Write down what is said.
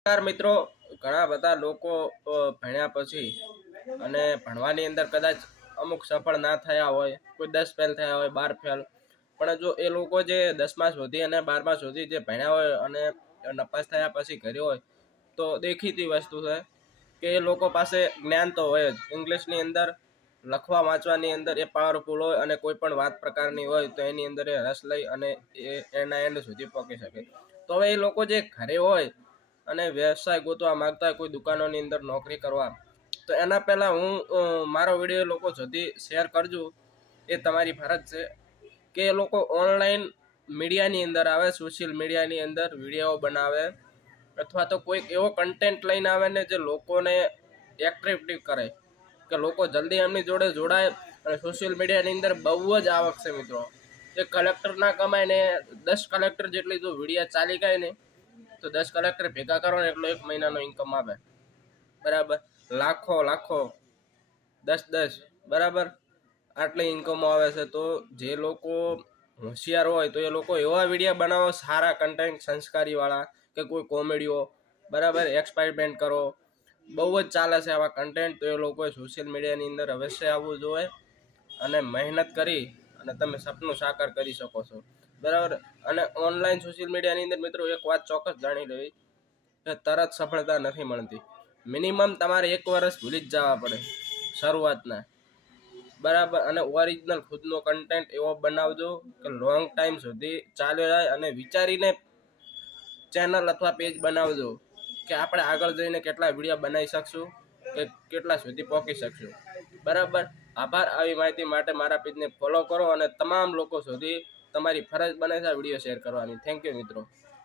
નમસ્કાર મિત્રો, ઘણા બધા લોકો ભણ્યા પછી અને ભણવાની અંદર કદાચ અમુક સફળ ના થયા હોય, કોઈ 10 ફેલ થયા હોય, 12 ફેલ, પણ જો એ લોકો જે 10મા સુધી અને 12મા સુધી જે ભણ્યા હોય અને નપાસ થયા પછી ઘરે હોય, તો દેખીતી વસ્તુ છે કે એ લોકો પાસે જ્ઞાન તો હોય જ. ઇંગ્લિશની અંદર લખવા વાંચવાની અંદર એ પાવરફુલ હોય અને કોઈ પણ વાત પ્રકારની હોય તો એની અંદર એ રસ લઈ અને એના એન્ડ સુધી પહોંચી શકે. તો હવે એ લોકો જે ઘરે હોય અને વ્યવસાય ગોતવા માંગતા હોય, કોઈ દુકાનોની અંદર નોકરી કરવા, તો એના પહેલાં હું મારો વિડીયો લોકો સુધી શેર કરજો. એ તમારી ફરજ છે કે એ લોકો ઓનલાઈન મીડિયાની અંદર આવે, સોશિયલ મીડિયાની અંદર વિડીયો બનાવે અથવા તો કોઈક એવો કન્ટેન્ટ લઈને આવે ને જે લોકોને એટ્રેક્ટિવ કરે કે લોકો જલ્દી એમની જોડે જોડાય. અને સોશિયલ મીડિયાની અંદર બહુ જ આવક છે મિત્રો. એક કલેક્ટર ના કમાય ને 10 કલેક્ટર જેટલી જો વિડીયા ચાલી ગઈ ને તો 10 કલેક્ટર ભેગા કરો ને એટલો એક મહિનાનો ઇન્કમ આવે, બરાબર. લાખો લાખો 10 બરાબર આટલી ઇન્કમો આવે છે. તો જે લોકો હોશિયાર હોય તો એ લોકો એવા વિડીયો બનાવો સારા કન્ટેન્ટ સંસ્કારીવાળા કે કોઈ કોમેડીઓ, બરાબર, એક્સપેરિમેન્ટ કરો, બહુ જ ચાલે છે આવા કન્ટેન્ટ. તો એ લોકોએ સોશિયલ મીડિયાની અંદર અવશ્ય આવવું જોઈએ અને મહેનત કરી અને તમે સપનું સાકાર કરી શકો છો, બરાબર. અને ઓનલાઈન સોશિયલ મીડિયાની અંદર મિત્રો એક વાત ચોક્કસ જાણી લેવી કે તરત સફળતા નથી મળતી. મિનિમમ તમારે 1 વર્ષ ભૂલી જ જવા પડે શરૂઆતના, બરાબર. અને ઓરિજિનલ ખુદનો કન્ટેન્ટ એવો બનાવજો કે લોંગ ટાઈમ સુધી ચાલ્યો જાય અને વિચારીને ચેનલ અથવા પેજ બનાવજો કે આપણે આગળ જઈને કેટલા વિડીયો બનાવી શકશું, કે કેટલા સુધી પહોંચી શકશું, બરાબર. આભાર. આવી માહિતી માટે મારા પેજને ફોલો કરો અને તમામ લોકો સુધી તમારી ફરજ બને છે વિડીયો શેર કરવાની. થેન્ક યુ મિત્રો.